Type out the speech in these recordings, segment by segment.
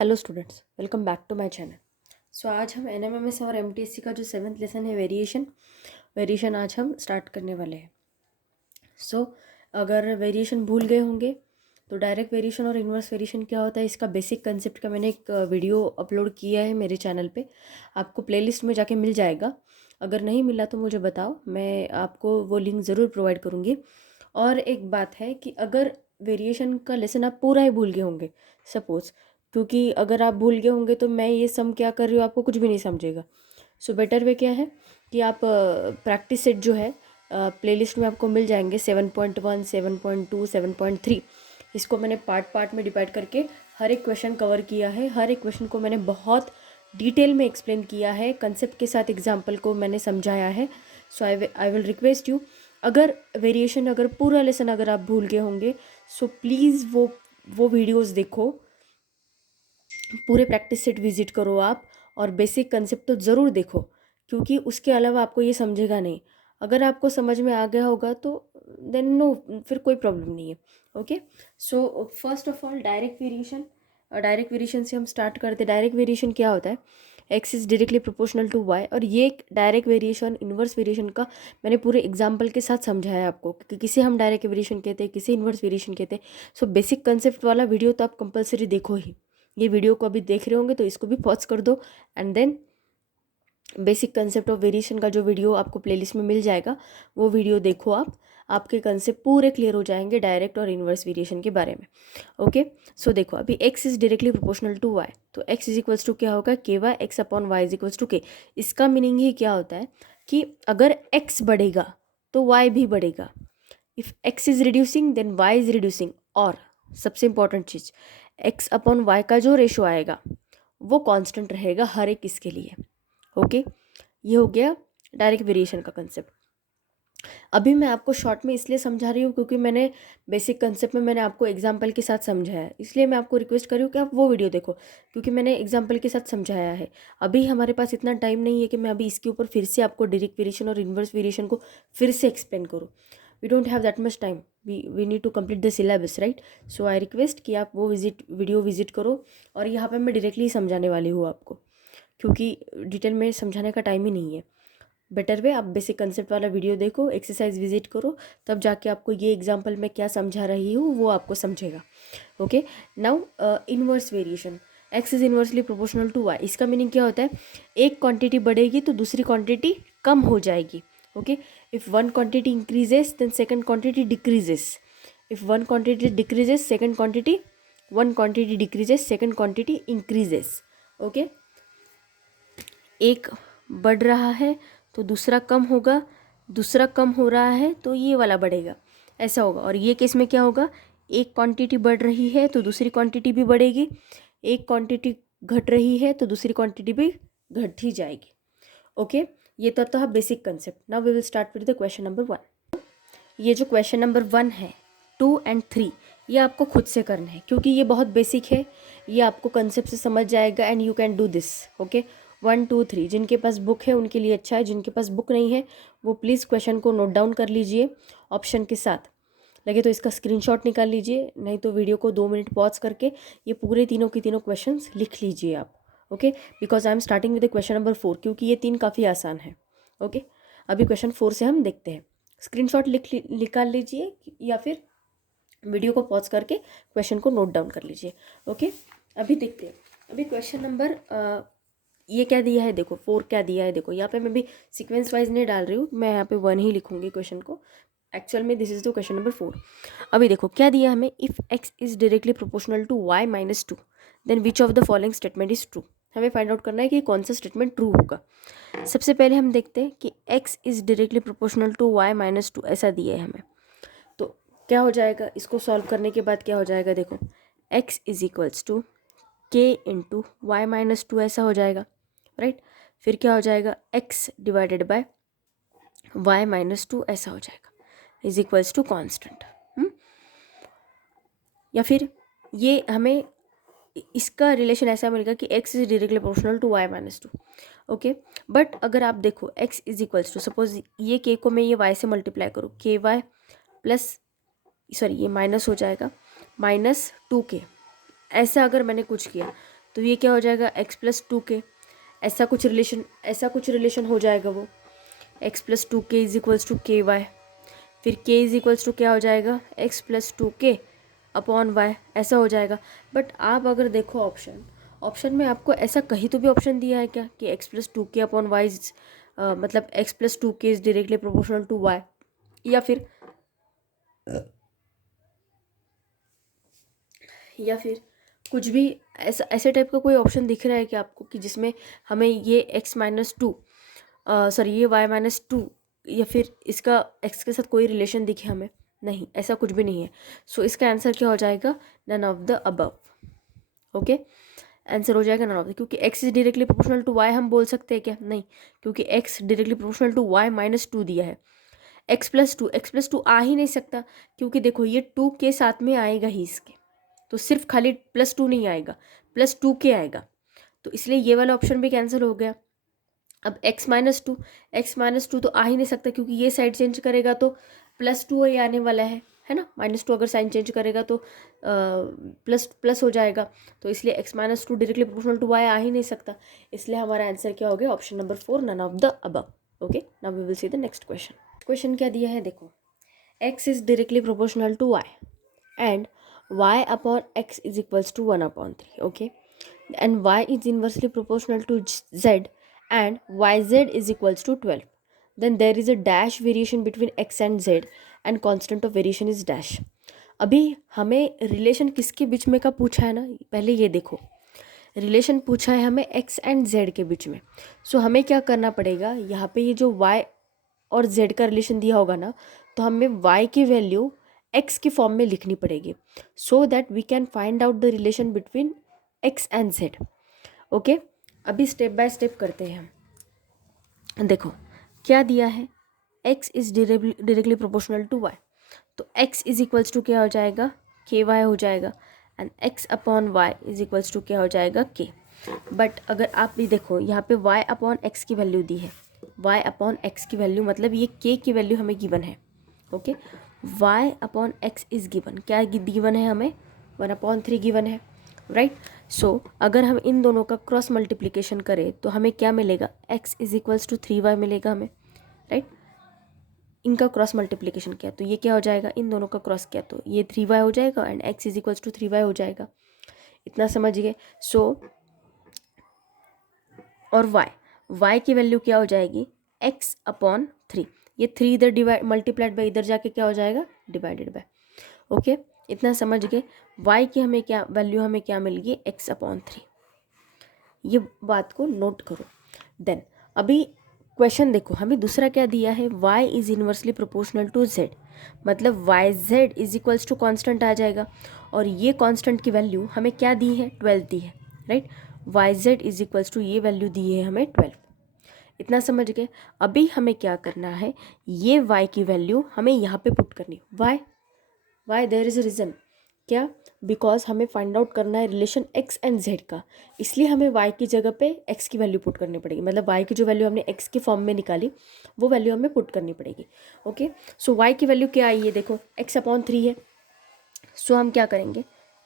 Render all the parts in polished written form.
Hello students, welcome back to my channel. So आज हम NMIMS और एमटीएससी का जो 7th लेसन है वेरिएशन आज हम स्टार्ट करने वाले हैं। सो अगर वेरिएशन भूल गए होंगे तो डायरेक्ट वेरिएशन और इन्वर्स वेरिएशन क्या होता है, इसका बेसिक कंसेप्ट का मैंने एक वीडियो अपलोड किया है मेरे चैनल पे। आपको प्लेलिस्ट में जाके मिल जाएगा। अगर नहीं मिला तो मुझे बताओ, मैं आपको वो लिंक ज़रूर प्रोवाइड करूँगी। और एक बात है कि अगर वेरिएशन का लेसन आप पूरा ही भूल गए होंगे सपोज़, क्योंकि अगर आप भूल गए होंगे तो मैं ये सम क्या कर रही हूँ आपको कुछ भी नहीं समझेगा। सो बेटर वे क्या है कि आप प्रैक्टिस सेट जो है प्लेलिस्ट में आपको मिल जाएंगे 7.1, 7.2, 7.3। इसको मैंने पार्ट में डिवाइड करके हर एक क्वेश्चन कवर किया है। हर एक क्वेश्चन को मैंने बहुत डिटेल में एक्सप्लेन किया है, कंसेप्ट के साथ एग्जाम्पल को मैंने समझाया है। सो आई विल रिक्वेस्ट यू, अगर वेरिएशन अगर पूरा लेसन अगर आप भूल गए होंगे सो प्लीज़ वो वीडियोस देखो, पूरे प्रैक्टिस सेट विजिट करो आप, और बेसिक कंसेप्ट तो ज़रूर देखो, क्योंकि उसके अलावा आपको ये समझेगा नहीं। अगर आपको समझ में आ गया होगा तो देन नो, फिर कोई प्रॉब्लम नहीं है। Okay, so first of all direct variation से हम स्टार्ट करते हैं। डायरेक्ट वेरिएशन क्या होता है? X is directly proportional to y. और ये डायरेक्ट वेरिएशन इन्वर्स वेरिएशन का मैंने पूरे एग्जाम्पल के साथ समझाया है आपको कि किसे हम डायरेक्ट वेरिएशन कहते हैं, किसे इन्वर्स वेरिएशन कहते हैं। सो बेसिक कंसेप्ट वाला वीडियो तो आप कंपलसरी देखो ही। ये वीडियो को अभी देख रहे होंगे तो इसको भी पॉज कर दो and then basic concept of variation का जो वीडियो आपको प्लेलिस्ट में मिल जाएगा वो वीडियो देखो आप। आपके कंसेप्ट पूरे क्लियर हो जाएंगे डायरेक्ट और इन्वर्स वेरिएशन के बारे में। ओके, सो देखो अभी x is directly proportional to y, तो x इज इक्वल्स टू क्या होगा, k y x upon y is equals to k. इसका मीनिंग ही क्या होता है कि अगर x बढ़ेगा तो y भी बढ़ेगा। If x is reducing then y is reducing. और सबसे इंपॉर्टेंट चीज़, x अपॉन y का जो रेशो आएगा वो कांस्टेंट रहेगा हर एक इसके लिए। ओके, ये हो गया डायरेक्ट वेरिएशन का कंसेप्ट। अभी मैं आपको शॉर्ट में इसलिए समझा रही हूँ क्योंकि मैंने बेसिक कंसेप्ट में मैंने आपको एग्जांपल के साथ समझाया है, इसलिए मैं आपको रिक्वेस्ट कर रही हूँ कि आप वो वीडियो देखो, क्योंकि मैंने एग्जांपल के साथ समझाया है। अभी हमारे पास इतना टाइम नहीं है कि मैं अभी इसके ऊपर फिर से आपको डायरेक्ट वेरिएशन और इन्वर्स वेरिएशन को फिर से एक्सप्लेन करूँ। We don't have that much time, we need to complete the syllabus, right. So I request कि आप वो वीडियो विजिट करो। और यहाँ पर मैं डायरेक्टली समझाने वाली हूँ आपको, क्योंकि डिटेल में समझाने का टाइम ही नहीं है। बेटर वे आप बेसिक कंसेप्ट वाला वीडियो देखो, एक्सरसाइज विजिट करो, तब जाके आपको ये एग्जांपल में क्या समझा रही हूँ वो आपको समझेगा। Okay, now inverse variation, x is inversely proportional to y. इसका मीनिंग क्या होता है, एक क्वांटिटी बढ़ेगी तो दूसरी क्वांटिटी कम हो जाएगी। Okay, if one quantity increases then second quantity decreases. If one quantity decreases second quantity, one quantity decreases second quantity increases. Okay, एक बढ़ रहा है तो दूसरा कम होगा, दूसरा कम हो रहा है तो ये वाला बढ़ेगा, ऐसा होगा। और ये केस में क्या होगा, एक क्वांटिटी बढ़ रही है तो दूसरी क्वांटिटी भी बढ़ेगी, एक क्वांटिटी घट रही है तो दूसरी क्वांटिटी भी घट ही जाएगी। ओके, ये तो था basic concept. Now we will start with the question number 1। ये जो क्वेश्चन नंबर 1 है, 2 एंड 3, ये आपको खुद से करना है क्योंकि ये बहुत बेसिक है। ये आपको कंसेप्ट से समझ जाएगा and you can do this. Okay, 1, 2, 3, जिनके पास बुक है उनके लिए अच्छा है, जिनके पास बुक नहीं है वो प्लीज़ क्वेश्चन को नोट डाउन कर लीजिए ऑप्शन के साथ। लगे तो इसका स्क्रीनशॉट निकाल लीजिए, नहीं तो वीडियो को 2 मिनट पॉज करके ये पूरे तीनों के तीनों क्वेश्चन लिख लीजिए आप। Okay, because I am starting with the question number 4, क्योंकि ये 3 काफ़ी आसान है। ओके, अभी क्वेश्चन 4 से हम देखते हैं। स्क्रीनशॉट निकाल लीजिए या फिर वीडियो को पॉज करके क्वेश्चन को नोट डाउन कर लीजिए। ओके, अभी देखते हैं। अभी क्वेश्चन नंबर ये क्या दिया है, देखो 4 क्या दिया है। देखो यहाँ पे मैं भी सीक्वेंस वाइज नहीं डाल रही हूँ, मैं यहाँ पे 1 ही लिखूंगी क्वेश्चन को। एक्चुअल में this is the question number 4। अभी देखो क्या दिया हमें, if x is directly proportional to y minus 2 then which of the following statement is true. हमें फाइंड आउट करना है कि कौन सा स्टेटमेंट ट्रू होगा। सबसे पहले हम देखते हैं कि x is directly proportional to y minus 2, ऐसा दिया है हमें। तो क्या हो जाएगा, इसको सॉल्व करने के बाद क्या हो जाएगा, देखो x इज इक्वल्स टू के इंटू वाई माइनस 2, ऐसा हो जाएगा, राइट। फिर क्या हो जाएगा, x divided by y minus 2, ऐसा हो जाएगा, इज इक्वल्स टू कॉन्स्टेंट। या फिर ये हमें इसका रिलेशन ऐसा मिलेगा कि x is directly proportional to y minus 2। Okay, but अगर आप देखो x is equals to, suppose ये k को मैं ये y से मल्टीप्लाई करूँ, के वाई प्लस, सॉरी ये माइनस हो जाएगा, -2k, ऐसा अगर मैंने कुछ किया तो ये क्या हो जाएगा x+2k, ऐसा कुछ रिलेशन हो जाएगा वो x+2k इज इक्वल्स टू के वाई, फिर k इज इक्वल्स टू क्या हो जाएगा x+2k अपॉन y, ऐसा हो जाएगा। बट आप अगर देखो ऑप्शन में आपको ऐसा कहीं तो भी ऑप्शन दिया है क्या कि x+2k अपॉन वाई इज मतलब x+2k is directly proportional to y, या फिर कुछ भी ऐसे टाइप का कोई ऑप्शन दिख रहा है कि आपको कि जिसमें हमें ये ये y-2 या फिर इसका x के साथ कोई रिलेशन दिखे हमें? नहीं, ऐसा कुछ भी नहीं है। सो इसका आंसर क्या हो जाएगा? None of the above. Okay, answer हो जाएगा नन ऑफ द, क्योंकि x is directly proportional to y हम बोल सकते हैं क्या? नहीं, क्योंकि x directly proportional to y-2 दिया है। x+2 आ ही नहीं सकता, क्योंकि देखो ये 2 के साथ में आएगा ही इसके, तो सिर्फ खाली +2 नहीं आएगा, +2k आएगा, तो इसलिए ये वाला ऑप्शन भी कैंसिल हो गया। अब x-2 तो आ ही नहीं सकता, क्योंकि ये साइड चेंज करेगा तो +2 ही आने वाला है ना। -2 अगर साइन चेंज करेगा तो प्लस हो जाएगा, तो इसलिए x-2 directly proportional to y आ ही नहीं सकता, इसलिए हमारा आंसर क्या हो गया? Option number 4, none of the above. Okay, now we will see the next question क्या दिया है, देखो x is directly proportional to y and y upon x is equals to 1/3, okay, and y is inversely proportional to z and yz is equals to 12, then there is a dash variation between x and z and constant of variation is dash। अभी हमें relation किसके बीच में का पूछा है ना, पहले ये देखो, रिलेशन पूछा है हमें x एंड z के बीच में। सो हमें क्या करना पड़ेगा, यहाँ पे ये जो y और z का रिलेशन दिया होगा ना, तो हमें y की वैल्यू x की फॉर्म में लिखनी पड़ेगी, so that we can find out the relation between x and z। Okay, अभी स्टेप बाय स्टेप करते हैं हम। देखो क्या दिया है, x is directly proportional to y, तो x इज इक्वल्स टू क्या हो जाएगा? ky हो जाएगा, and x upon y is equals to क्या हो जाएगा? k। बट अगर आप भी देखो यहाँ पे y अपॉन x की वैल्यू दी है, y अपॉन x की वैल्यू मतलब ये k की वैल्यू हमें गिवन है। Okay, y upon x is given, क्या गिवन है हमें? 1/3 गिवन है, राइट। सो अगर हम इन दोनों का क्रॉस मल्टीप्लिकेशन करें तो हमें क्या मिलेगा? x is equals to 3y मिलेगा हमें, राइट। इनका क्रॉस मल्टीप्लिकेशन किया तो ये क्या हो जाएगा? इन दोनों का क्रॉस किया तो ये 3y हो जाएगा and x is equals to 3y हो जाएगा। इतना समझ गए। सो और y की वैल्यू क्या हो जाएगी? x अपॉन 3, ये 3 इधर डिवाइड मल्टीप्लाइड बाय इधर जाके क्या हो जाएगा? Divided by. ओके, इतना समझ गए। y की हमें क्या वैल्यू हमें क्या मिल गई? x upon 3। ये बात को नोट करो। देन अभी क्वेश्चन देखो, हमें दूसरा क्या दिया है? y is inversely proportional to z, मतलब yz is equals to constant आ जाएगा, और ये कॉन्स्टेंट की वैल्यू हमें क्या दी है? 12 दी है, right. yz is equals to ये वैल्यू दी है हमें 12। इतना समझ गए। अभी हमें क्या करना है, ये y की वैल्यू हमें यहाँ पे पुट करनी। Why there is a reason, क्या? बिकॉज हमें फाइंड आउट करना है रिलेशन x एंड z का, इसलिए हमें y की जगह पे x की वैल्यू पुट करनी पड़ेगी, मतलब y की जो वैल्यू हमने x की फॉर्म में निकाली वो वैल्यू हमें पुट करनी पड़ेगी। ओके, सो y की वैल्यू क्या आई है? देखो x अपॉन 3 है, सो हम क्या करेंगे?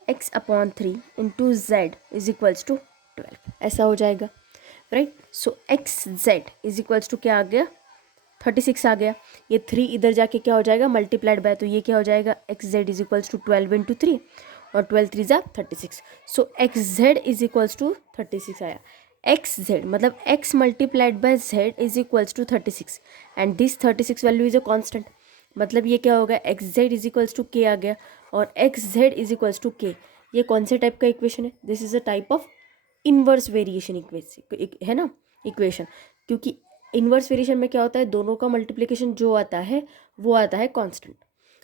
x upon 3 into z is equals to 12, ऐसा हो जाएगा, right. So x z is equals to क्या आ गया? 36 आ गया। ये 3 इधर जाके क्या हो जाएगा? मल्टीप्लाइड बाय, तो ये क्या हो जाएगा? X z is equals to 12 into 3, और 12 3 जा 36। So x z is equals to 36 आया। एक्स जेड मतलब x multiplied by z is equals to 36, and this 36 value is a constant, मतलब ये क्या होगा? X z is equals to k आ गया, और x z is equals to k. ये कौन से टाइप का इक्वेशन है? This is a type of inverse variation equation, है ना, इक्वेशन। क्योंकि इनवर्स वेरिएशन में क्या होता है? दोनों का मल्टीप्लिकेशन जो आता है वो आता है कांस्टेंट,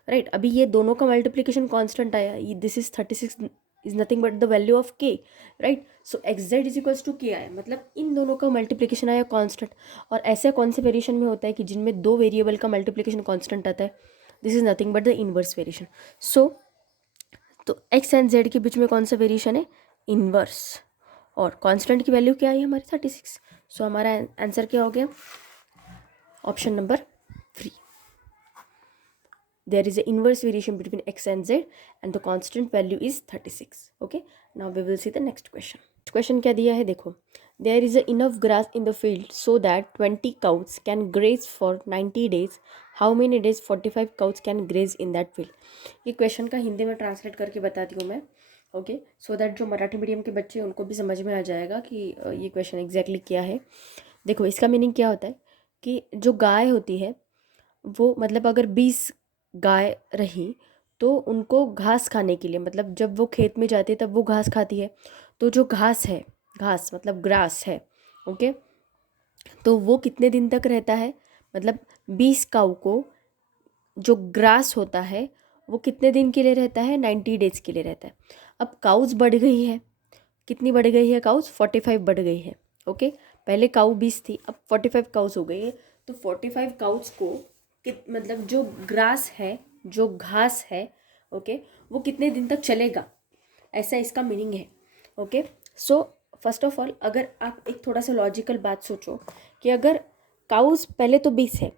राइट। अभी ये दोनों का मल्टीप्लिकेशन कांस्टेंट आया, this is 36 is nothing but the value of k, right. So x z is equals to k आया, मतलब इन दोनों का मल्टीप्लिकेशन आया कांस्टेंट। और ऐसे कौन से वेरिएशन में होता है कि जिनमें दो वेरिएबल का मल्टीप्लिकेशन कांस्टेंट आता है? This is nothing but the inverse variation. So तो एक्स एंड जेड के बीच में कौन सा वेरिएशन है? इनवर्स। और कांस्टेंट की वैल्यू क्या आई हमारी? 36। सो हमारा आंसर क्या हो गया? Option number 3। There is an inverse variation between x and z and the constant value is 36. Okay, now we will see the next question. Question क्या दिया है देखो, there is a enough grass in the field so that 20 cows can graze for 90 days, how many days 45 cows can graze in that field. ये question का हिंदी में translate करके बताती हूँ मैं, ओके, सो दैट जो मराठी मीडियम के बच्चे हैं उनको भी समझ में आ जाएगा कि ये क्वेश्चन एग्जैक्टली क्या है। देखो इसका मीनिंग क्या होता है कि जो गाय होती है वो, मतलब अगर 20 गाय रही तो उनको घास खाने के लिए, मतलब जब वो खेत में जाती है तब वो घास खाती है, तो जो घास है, घास मतलब ग्रास है, ओके, तो वो कितने दिन तक रहता है, मतलब 20 काऊ को जो ग्रास होता है वो कितने दिन के लिए रहता है, 90 डेज के लिए रहता है। अब काउस बढ़ गई है, कितनी बढ़ गई है काउस, 45 बढ़ गई है, ओके, पहले काऊ 20 थी अब 45 काउस हो गई है, तो 45 काउस को मतलब जो ग्रास है, जो घास है, ओके, वो कितने दिन तक चलेगा, ऐसा इसका मीनिंग है, okay. So first of all अगर आप एक थोड़ा सा लॉजिकल बात सोचो कि अगर काउस पहले तो 20 है,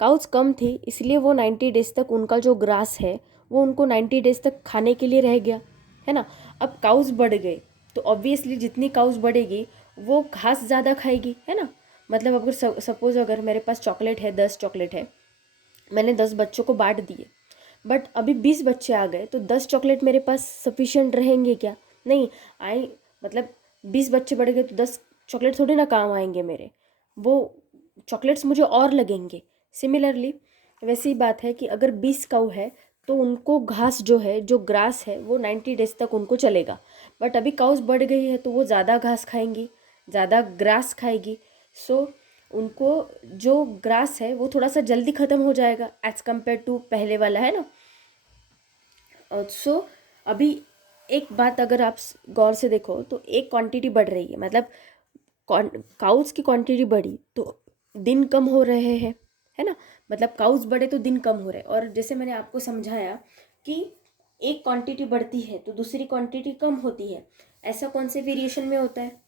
काउस कम थी इसलिए वो 90 डेज तक उनका जो ग्रास है वो उनको 90 डेज तक खाने के लिए रह गया, है ना। अब काउस बढ़ गए तो ऑब्वियसली जितनी काउस बढ़ेगी वो घास ज़्यादा खाएगी, है ना। मतलब अगर सपोज अगर मेरे पास चॉकलेट है, 10 चॉकलेट है, मैंने 10 बच्चों को बांट दिए, बट अभी 20 बच्चे आ गए तो 10 चॉकलेट मेरे पास सफिशिएंट रहेंगे क्या, नहीं आई, मतलब 20 बच्चे बढ़ गए तो 10 चॉकलेट थोड़ी ना काम आएंगे मेरे, वो चॉकलेट्स मुझे और लगेंगे। सिमिलरली वैसी ही बात है कि अगर 20 काऊ है तो उनको घास जो है, जो ग्रास है वो 90 डेज तक उनको चलेगा, बट अभी काउस बढ़ गई है तो वो ज़्यादा घास खाएंगी, ज़्यादा ग्रास खाएगी, सो उनको जो ग्रास है वो थोड़ा सा जल्दी ख़त्म हो जाएगा एज़ कम्पेयर टू पहले वाला, है ना। सो अभी एक बात अगर आप गौर से देखो तो एक क्वांटिटी बढ़ रही है, मतलब काउस की क्वांटिटी बढ़ी तो दिन कम हो रहे हैं, है ना, मतलब काउस बढ़े तो दिन कम हो रहे हैं। और जैसे मैंने आपको समझाया कि एक क्वांटिटी बढ़ती है तो दूसरी क्वांटिटी कम होती है, ऐसा कौन से वेरिएशन में होता है,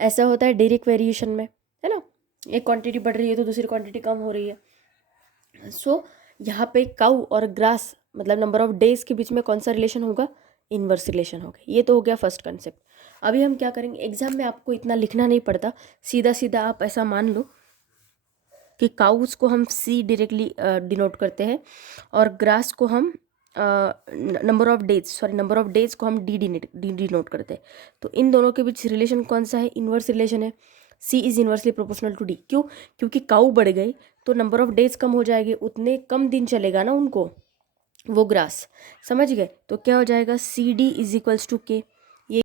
ऐसा होता है डायरेक्ट वेरिएशन में, है ना। एक क्वांटिटी बढ़ रही है तो दूसरी क्वांटिटी कम हो रही है। सो यहाँ पे काऊ और ग्रास मतलब नंबर ऑफ डेज के बीच में कौन सा रिलेशन होगा, इन्वर्स रिलेशन होगा। ये तो हो गया फर्स्ट कंसेप्ट। अभी हम क्या करेंगे, एग्जाम में आपको इतना लिखना नहीं पड़ता, सीधा सीधा आप ऐसा मान लो कि काउस को हम सी डायरेक्टली डिनोट करते हैं और ग्रास को हम नंबर ऑफ डेज को हम डी डिनोट करते हैं। तो इन दोनों के बीच रिलेशन कौन सा है, इन्वर्स रिलेशन है, c is inversely proportional to d. क्यों, क्योंकि काऊ बढ़ गई तो नंबर ऑफ डेज कम हो जाएगी, उतने कम दिन चलेगा ना उनको वो ग्रास, समझ गए। तो क्या हो जाएगा, c d is equals to k, ये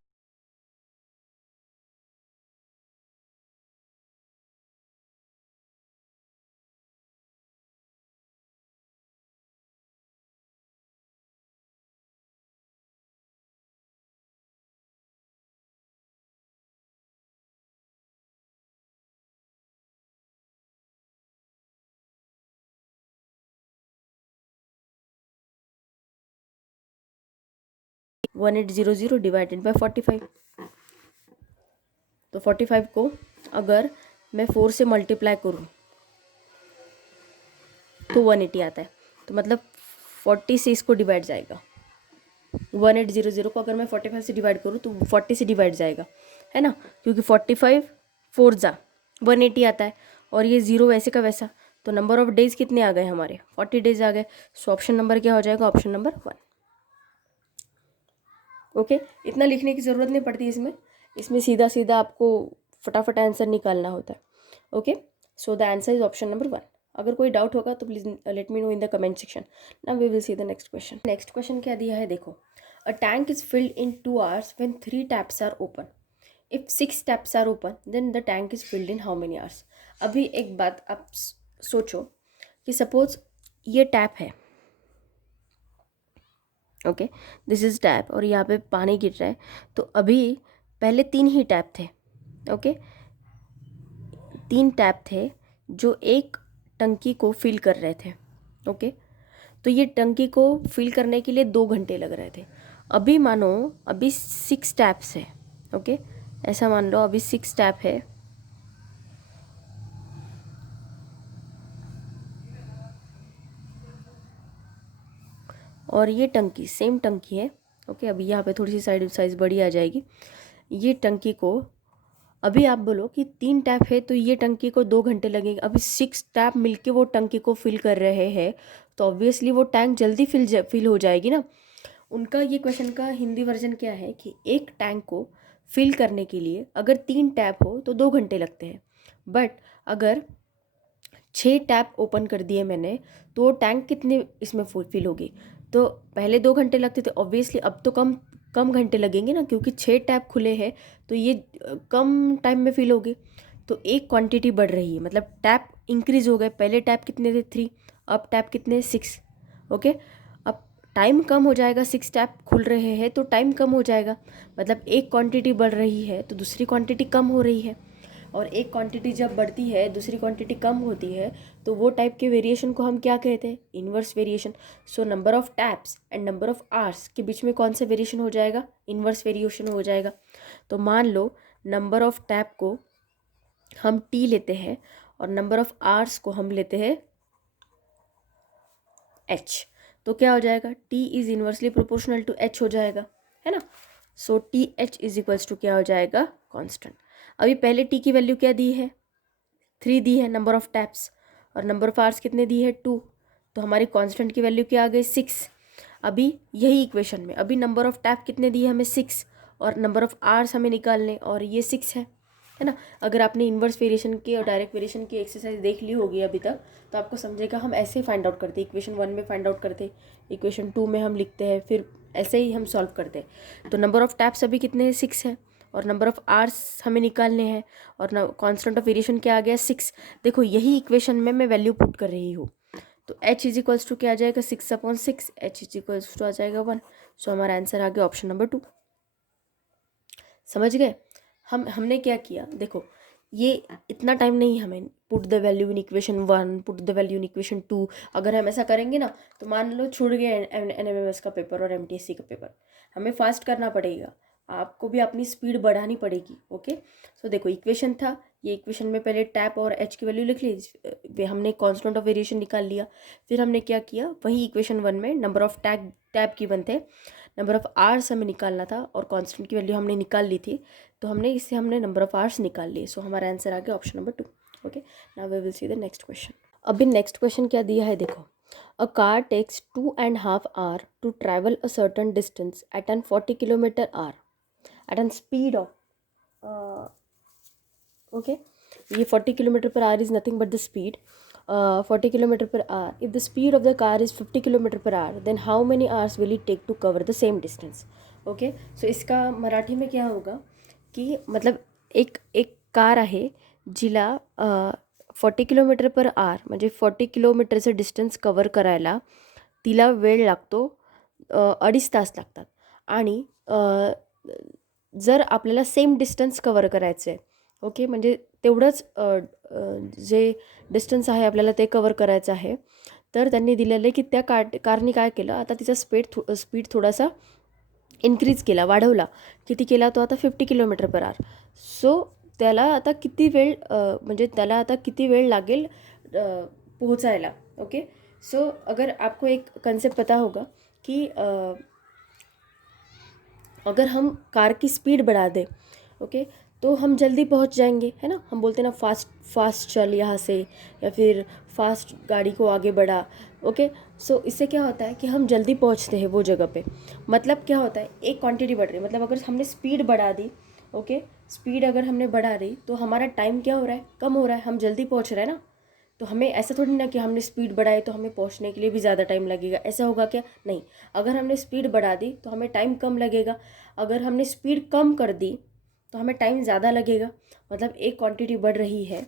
वन 800 डिवाइडेड बाई 45। तो 45 को अगर मैं 4 से मल्टीप्लाई करूँ तो 180 आता है, तो मतलब 40 से इसको डिवाइड जाएगा। 1800 को अगर मैं 45 से डिवाइड करूँ तो 40 से डिवाइड जाएगा, है ना, क्योंकि 45 4 जा 180 आता है और ये ज़ीरो वैसे का वैसा, तो नंबर ऑफ डेज कितने आ गए हमारे, 40 डेज आ गए। सो ऑप्शन नंबर क्या हो जाएगा, ऑप्शन नंबर 1। ओके, इतना लिखने की ज़रूरत नहीं पड़ती इसमें, इसमें सीधा सीधा आपको फटाफट आंसर निकालना होता है। Okay, so the answer is option number 1। अगर कोई डाउट होगा तो please let me know in the comment section. Now we will see the next question. Next question क्या दिया है देखो, a tank is filled in 2 hours when 3 taps are open, if 6 taps are open then the tank is filled in how many hours. अभी एक बात आप सोचो कि सपोज ये टैप है, ओके, दिस इज टैप और यहाँ पे पानी गिर रहा है, तो अभी पहले 3 ही टैप थे, ओके, 3 टैप थे जो एक टंकी को फिल कर रहे थे, ओके, तो ये टंकी को फिल करने के लिए 2 घंटे लग रहे थे। अभी मानो अभी 6 टैप्स है, ओके, ऐसा मान लो अभी 6 टैप है और ये टंकी सेम टंकी है, ओके, अभी यहाँ पे थोड़ी सी साइड बड़ी आ जाएगी, ये टंकी को, अभी आप बोलो कि 3 टैप है तो ये टंकी को 2 घंटे लगेंगे, अभी 6 टैप मिलके वो टंकी को फिल कर रहे हैं, तो ऑब्वियसली वो टैंक जल्दी फिल हो जाएगी ना। उनका ये क्वेश्चन का हिंदी वर्जन क्या है कि एक टैंक को फिल करने के लिए अगर 3 टैप हो तो 2 घंटे लगते हैं, बट अगर 6 टैप ओपन कर दिए मैंने तो वो टैंक कितने इसमें फिल होगी। तो पहले 2 घंटे लगते थे, ऑब्वियसली अब तो कम कम घंटे लगेंगे ना, क्योंकि 6 टैप खुले हैं तो ये कम टाइम में फिल होगी। तो एक क्वांटिटी बढ़ रही है, मतलब टैप इंक्रीज हो गए। पहले टैप कितने थे 3, अब टैप कितने 6। ओके, अब टाइम कम हो जाएगा, 6 टैप खुल रहे हैं तो टाइम कम हो जाएगा, मतलब एक क्वांटिटी बढ़ रही है तो दूसरी क्वांटिटी कम हो रही है। और एक क्वांटिटी जब बढ़ती है दूसरी क्वांटिटी कम होती है तो वो टाइप के वेरिएशन को हम क्या कहते हैं, inverse variation. So number of taps and number of hours के बीच में कौन सा वेरिएशन हो जाएगा, इन्वर्स वेरिएशन हो जाएगा। तो मान लो नंबर ऑफ टैप को हम टी लेते हैं और नंबर ऑफ आवर्स को हम लेते हैं एच, तो क्या हो जाएगा, t is inversely proportional to h हो जाएगा, है ना। So t h is equals to क्या हो जाएगा, कांस्टेंट। अभी पहले टी की वैल्यू क्या दी है, 3 दी है नंबर ऑफ टैप्स, और नंबर ऑफ आवर्स कितने दी है 2, तो हमारी कांस्टेंट की वैल्यू क्या आ गई 6। अभी यही इक्वेशन में अभी नंबर ऑफ टैप कितने दिए हमें 6, और नंबर ऑफ आवर्स हमें निकालने और ये 6 है ना। अगर आपने इन्वर्स वेरिएशन की और डायरेक्ट वेरिएशन की एक्सरसाइज देख ली होगी अभी तक, तो आपको समझेगा हम ऐसे ही फाइंड आउट करते, इक्वेशन 1 में फाइंड आउट करते, इक्वेशन 2 में हम लिखते हैं, फिर ऐसे ही हम सॉल्व करते हैं। तो नंबर ऑफ टैप्स अभी कितने हैं 6 है, और नंबर ऑफ आवर्स हमें निकालने हैं, और कांस्टेंट ऑफ वेरिएशन क्या आ गया 6। देखो यही इक्वेशन में मैं वैल्यू पुट कर रही हूँ, तो h इज इक्वल्स टू क्या आ जाएगा 6/6, h इज इक्वल्स टू आ जाएगा 1। सो हमारा आंसर आ गया ऑप्शन नंबर 2। समझ गए। हमने क्या किया, देखो ये इतना टाइम नहीं हमें, put the value in equation 1, put the value in equation 2, अगर हम ऐसा करेंगे ना तो मान लो छूट गया एनएमएमएस का पेपर और एमटीएससी का पेपर, हमें फास्ट करना पड़ेगा, आपको भी अपनी स्पीड बढ़ानी पड़ेगी। ओके, सो देखो इक्वेशन था, ये इक्वेशन में पहले टैप और एच की वैल्यू लिख ली, हमने कांस्टेंट ऑफ वेरिएशन निकाल लिया, फिर हमने क्या किया, वही इक्वेशन 1 में नंबर ऑफ टैप की बनते, नंबर ऑफ आवर्स हमें निकालना था और कांस्टेंट की वैल्यू हमने निकाल ली थी, तो हमने नंबर ऑफ आवर्स निकाल लिए। सो हमारा आंसर आ गया option number 2। Okay, now we will see the next question. अभी नेक्स्ट क्वेश्चन क्या दिया है, देखो a car takes 2.5 hours to travel a certain distance at an 40 kilometer hour at an speed of, okay, ये 40 kilometer per hour is nothing but the speed, 40 kilometer per hour. If the speed of the car is 50 kilometer per hour then how many hours will it take to cover the same distance. Okay, so इसका मराठी में क्या होगा की मतलब एक एक car आहे जिला 40 किलोमीटर पर आवर म्हणजे 40 किलोमीटरचं डिस्टन्स कवर करायला तिला वेळ लागतो 2.5 तास लागतात, आणि जर आपल्याला सेम डिस्टन्स कवर करायचं आहे, ओके, म्हणजे तेवढंच जे डिस्टन्स आहे आपल्याला ते कवर करायचं आहे, तर त्यांनी दिलेलं आहे की त्या कारने काय केलं, आता तिचा स्पीड थोडासा इन्क्रीज केला, वाढवला, किती केला तो आता 50 किलोमीटर पर आवर। सो त्याला आता किती वेळ म्हणजे त्याला आता किती वेळ लागेल पोहोचायला। ओके, सो अगर आपको एक कंसेप्ट पता होगा कि अगर हम कार की स्पीड बढ़ा दें, ओके, तो हम जल्दी पहुंच जाएंगे, है ना। हम बोलते हैं ना फास्ट चल यहाँ से, या फिर फास्ट गाड़ी को आगे बढ़ा। ओके, सो इससे क्या होता है कि हम जल्दी पहुंचते हैं वो जगह पे। मतलब क्या होता है, एक क्वांटिटी बढ़ रही है, मतलब अगर हमने स्पीड बढ़ा दी, ओके, स्पीड अगर हमने बढ़ा दी तो हमारा टाइम क्या हो रहा है, कम हो रहा है, हम जल्दी पहुँच रहे हैं ना। तो हमें ऐसा थोड़ी ना कि हमने स्पीड बढ़ाई तो हमें पहुंचने के लिए भी ज़्यादा टाइम लगेगा, ऐसा होगा क्या, नहीं। अगर हमने स्पीड बढ़ा दी तो हमें टाइम कम लगेगा, अगर हमने स्पीड कम कर दी तो हमें टाइम ज़्यादा लगेगा। मतलब एक क्वांटिटी बढ़ रही है,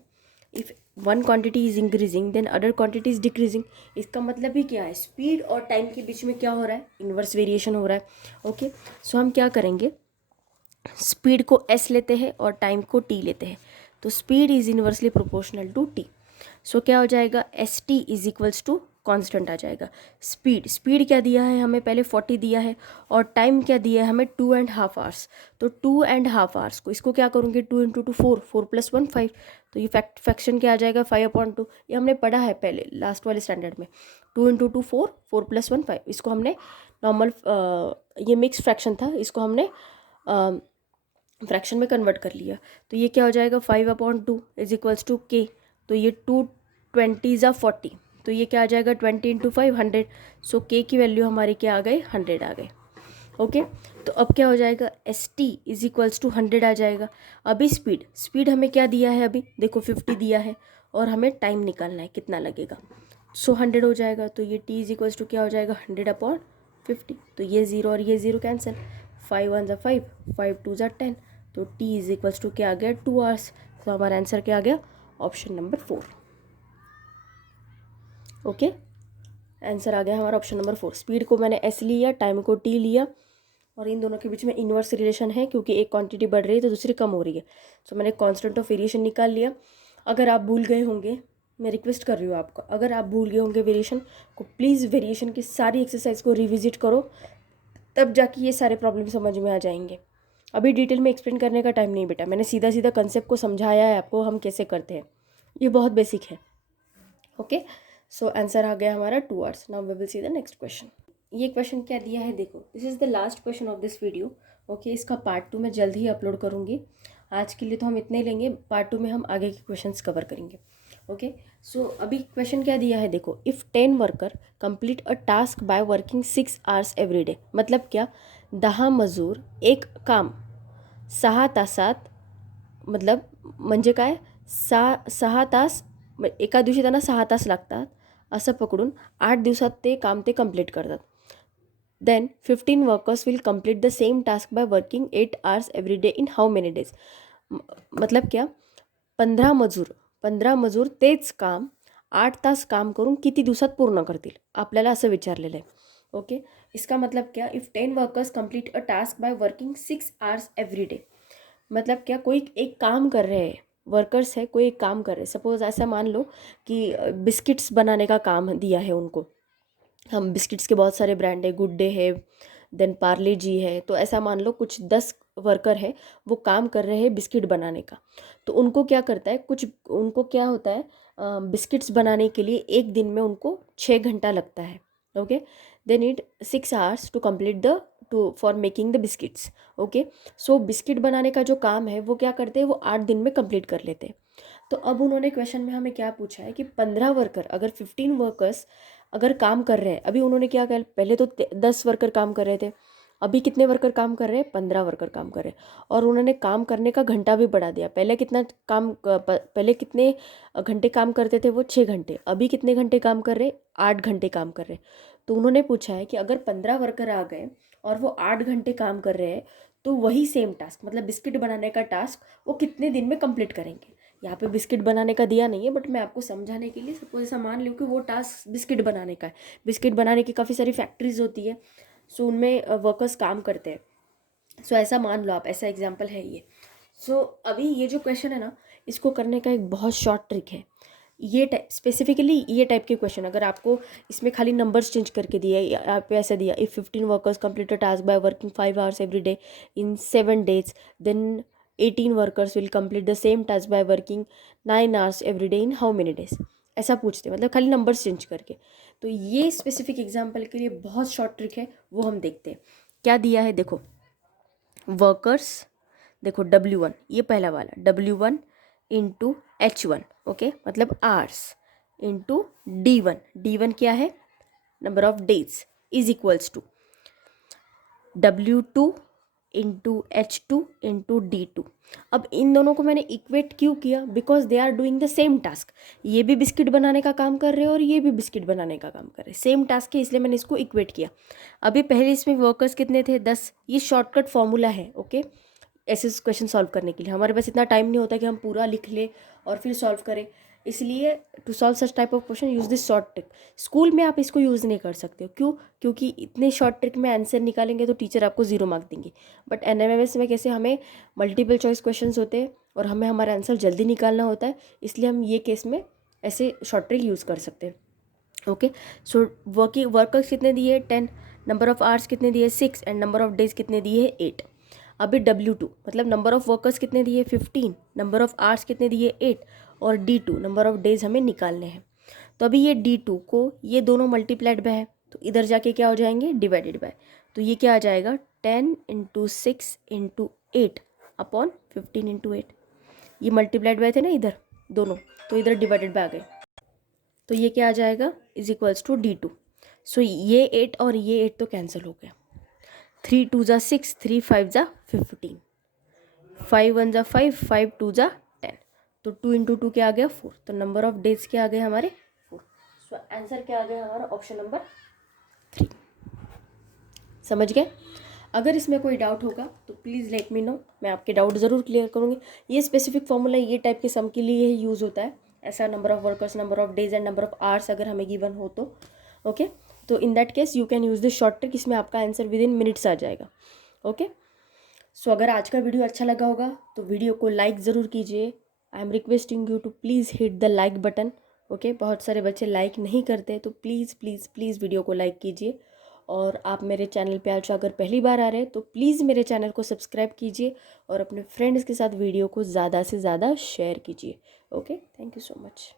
if one quantity is increasing then other quantity is decreasing. इसका मतलब ही क्या है, स्पीड और टाइम के बीच में क्या हो रहा है, इन्वर्स वेरिएशन हो रहा है। ओके, सो हम क्या करेंगे, स्पीड को s लेते हैं और टाइम को t लेते हैं, तो speed is inversely proportional to t। So क्या हो जाएगा, s t is equals to constant आ जाएगा। स्पीड क्या दिया है हमें, पहले 40 दिया है, और टाइम क्या दिया है हमें 2.5 hours। तो 2.5 hours को इसको क्या करूँगी, 2 × 2 4, 4 + 1 5, तो ये फ्रैक्शन क्या आ जाएगा 5/2। ये हमने पढ़ा है पहले लास्ट वाले स्टैंडर्ड में, 2 × 2 4, 4 + 1 5। इसको हमने नॉर्मल, ये मिक्स फ्रैक्शन था, इसको हमने फ्रैक्शन में कन्वर्ट कर लिया, तो ये क्या हो जाएगा 5/2 इज इक्वल्स टू के, तो ये 2 20 तो ये क्या आ जाएगा 20 × 5 100। सो के की वैल्यू हमारी क्या आ गई 100 आ गई। ओके, तो अब क्या हो जाएगा s t is equals to 100 आ जाएगा। अभी स्पीड हमें क्या दिया है, अभी देखो 50 दिया है और हमें टाइम निकालना है कितना लगेगा। सो 100 हो जाएगा, तो ये टी इज इक्वल्स टू क्या हो जाएगा 100/50। तो ये 0 और ये 0 कैंसिल, 5 1 5, 5 2 10, तो टी इज इक्वल्स टू क्या आ गया 2 आवर्स। तो हमारा आंसर क्या आ गया ऑप्शन नंबर 4। ओके, आंसर आ गया हमारा ऑप्शन नंबर 4। स्पीड को मैंने एस लिया, टाइम को टी लिया, और इन दोनों के बीच में इन्वर्स रिलेशन है क्योंकि एक क्वांटिटी बढ़ रही है तो दूसरी कम हो रही है। सो मैंने कांस्टेंट ऑफ वेरिएशन निकाल लिया। अगर आप भूल गए होंगे, मैं रिक्वेस्ट कर रही हूँ आपको, अगर आप भूल गए होंगे वेरिएशन को, प्लीज़ वेरिएशन की सारी एक्सरसाइज को रिविजिट करो, तब जाके ये सारे प्रॉब्लम समझ में आ जाएंगे। अभी डिटेल में एक्सप्लेन करने का टाइम नहीं बेटा, मैंने सीधा सीधा कंसेप्ट को समझाया है आपको हम कैसे करते हैं, ये बहुत बेसिक है। ओके, सो आंसर आ गया हमारा 2 hours. Now we will see the next question. ये क्वेश्चन क्या दिया है देखो, this is the last question of this video. Okay, इसका पार्ट 2 मैं जल्द ही अपलोड करूँगी। आज के लिए तो हम इतने लेंगे, पार्ट 2 में हम आगे के क्वेश्चंस कवर करेंगे। ओके, सो अभी क्वेश्चन क्या दिया है देखो, if 10 worker complete a task by working 6 hours every day, मतलब क्या 10 मजूर एक काम 6 तासात, मतलब म्हणजे काय 6 तास, एका दिवशी त्यांना 6 तास लागतात असं पकडून 8 दिवसात ते काम ते कंप्लीट करतात. Then 15 workers will complete the same task by working 8 hours every day in how many days. मतलब क्या 15 मजूर तेच काम 8 तास काम करून किती दिवसात पूर्ण करतील, आपल्याला असं विचारलेलं आहे. ओके, इसका मतलब क्या, if 10 workers complete a task by working 6 hours every day, मतलब क्या कोई एक काम कर रहे हैं, वर्कर्स है कोई एक काम कर रहे हैं, सपोज ऐसा मान लो कि बिस्किट्स बनाने का काम दिया है उनको, हम बिस्किट्स के बहुत सारे ब्रांड है, गुड डे है, देन पार्ले जी है, तो ऐसा मान लो कुछ 10 वर्कर है वो काम कर रहे हैं बिस्किट बनाने का। तो उनको क्या करता है, कुछ उनको क्या होता है, बिस्किट्स बनाने के लिए एक दिन में उनको 6 घंटा लगता है। Okay, they need 6 hours to complete the to for making the biscuits. Okay, so biscuit बनाने का जो काम है वो क्या करते हैं, वो 8 दिन में कंप्लीट कर लेते हैं। तो अब उन्होंने क्वेश्चन में हमें क्या पूछा है कि 15 वर्कर, अगर 15 वर्कर्स अगर काम कर रहे हैं, अभी उन्होंने क्या कर, पहले तो 10 वर्कर काम कर रहे थे, अभी कितने वर्कर काम कर रहे हैं, 15 वर्कर काम कर रहे हैं, और उन्होंने काम करने का घंटा भी बढ़ा दिया। पहले कितना काम, पहले कितने घंटे काम करते थे वो 6 घंटे, अभी कितने घंटे काम कर रहे हैं, 8 घंटे काम कर रहे हैं। तो उन्होंने पूछा है कि अगर 15 वर्कर आ गए और वो 8 घंटे काम कर रहे हैं, तो वही सेम टास्क, मतलब बिस्किट बनाने का टास्क वो कितने दिन में कंप्लीट करेंगे। यहाँ पे बिस्किट बनाने का दिया नहीं है, बट मैं आपको समझाने के लिए सपोज ऐसा मान लो कि वो टास्क बिस्किट बनाने का है। बिस्किट बनाने की काफ़ी सारी फैक्ट्रीज होती है, सो उनमें वर्कर्स काम करते हैं। सो ऐसा मान लो आप, ऐसा एग्जाम्पल है ये। सो अभी ये जो क्वेश्चन है ना, इसको करने का एक बहुत शॉर्ट ट्रिक है। ये टाइप स्पेसिफिकली ये टाइप के क्वेश्चन, अगर आपको इसमें खाली नंबर्स चेंज करके दिया है, यहाँ पे ऐसा दिया, if 15 workers complete a task by working 5 hours every day in 7 days, then 18 workers will complete the same task by working 9 hours every day in how many days, ऐसा पूछते हैं, मतलब खाली नंबर्स चेंज करके। तो ये स्पेसिफिक एग्जाम्पल के लिए बहुत शॉर्ट ट्रिक है, वो हम देखते हैं। क्या दिया है देखो, वर्कर्स, देखो W1, ये पहला वाला W1 इंटू H1, ओके, मतलब आवर्स इंटू D1 क्या है, number of days, is equals to W2 into H2 into D2। अब इन दोनों को मैंने इक्वेट क्यों किया, because they are doing the same task, ये भी बिस्किट बनाने का काम कर रहे हैं और ये भी बिस्किट बनाने का काम कर रहे हैं, सेम टास्क है, इसलिए मैंने इसको इक्वेट किया। अभी पहले इसमें वर्कर्स कितने थे, 10, ये शॉर्टकट फॉर्मूला है। ओके, ऐसे क्वेश्चन सॉल्व करने के लिए हमारे पास इतना टाइम नहीं होता कि हम पूरा लिख ले और फिर सॉल्व करें, इसलिए to solve such type of question use this short trick. School में आप इसको यूज़ नहीं कर सकते हो, क्यों, क्योंकि इतने शॉर्ट ट्रिक में आंसर निकालेंगे तो टीचर आपको 0 मार्क देंगे। बट NMMS में कैसे हमें मल्टीपल चॉइस क्वेश्चन होते हैं और हमें हमारा आंसर जल्दी निकालना होता है, इसलिए हम ये केस में ऐसे शॉर्ट ट्रिक यूज़ कर सकते हैं। ओके, सो वर्कर्स कितने दिए 10, नंबर ऑफ आवर्स कितने दिए 6, एंड नंबर ऑफ डेज कितने दिए 8। अभी W2 मतलब नंबर ऑफ वर्कर्स कितने दिए 15, नंबर ऑफ आवर्स कितने दिए 8, और D2 नंबर ऑफ डेज हमें निकालने हैं। तो अभी ये D2 को ये दोनों मल्टीप्लाइड बाय है, तो इधर जाके क्या हो जाएंगे, डिवाइडेड बाय। तो ये क्या आ जाएगा 10 इंटू 6 इंटू 8 अपॉन 15 इंटू 8। ये मल्टीप्लाइड बाय थे ना इधर दोनों, तो इधर डिवाइडेड बाय आ गए, तो ये क्या आ जाएगा इज इक्वल्स टू D2। सो ये 8 और ये 8 तो कैंसिल हो गया। 3 2 ज़ा 6, 3 5 ज़ा 15, 5 1 ज़ा 5, 5 2 ज़ा 10, तो 2 इंटू 2 क्या आ गया 4, तो नंबर ऑफ डेज क्या आ गए हमारे 4। सो आंसर क्या आ गया हमारा ऑप्शन नंबर 3। समझ गए? अगर इसमें कोई डाउट होगा तो प्लीज़ लेट मी नो, मैं आपके डाउट ज़रूर क्लियर करूँगी। ये स्पेसिफिक फॉर्मूला ये टाइप के सम के लिए ही यूज़ होता है, ऐसा number of workers, number of days and number of hours अगर हमें गिवन हो तो ओके। तो in that case you can use this short trick, इसमें आपका आंसर विद इन मिनट्स आ जाएगा। ओके सो अगर आज का वीडियो अच्छा लगा होगा तो वीडियो को लाइक ज़रूर कीजिए। I am requesting you to please hit the like button. Okay बहुत सारे बच्चे लाइक नहीं करते, तो प्लीज़ प्लीज़ प्लीज़ वीडियो को लाइक कीजिए। और आप मेरे चैनल पे आज अगर पहली बार आ रहे हैं तो प्लीज़ मेरे चैनल को सब्सक्राइब कीजिए और अपने फ्रेंड्स के साथ वीडियो को ज़्यादा से ज़्यादा शेयर कीजिए। Okay thank you so much.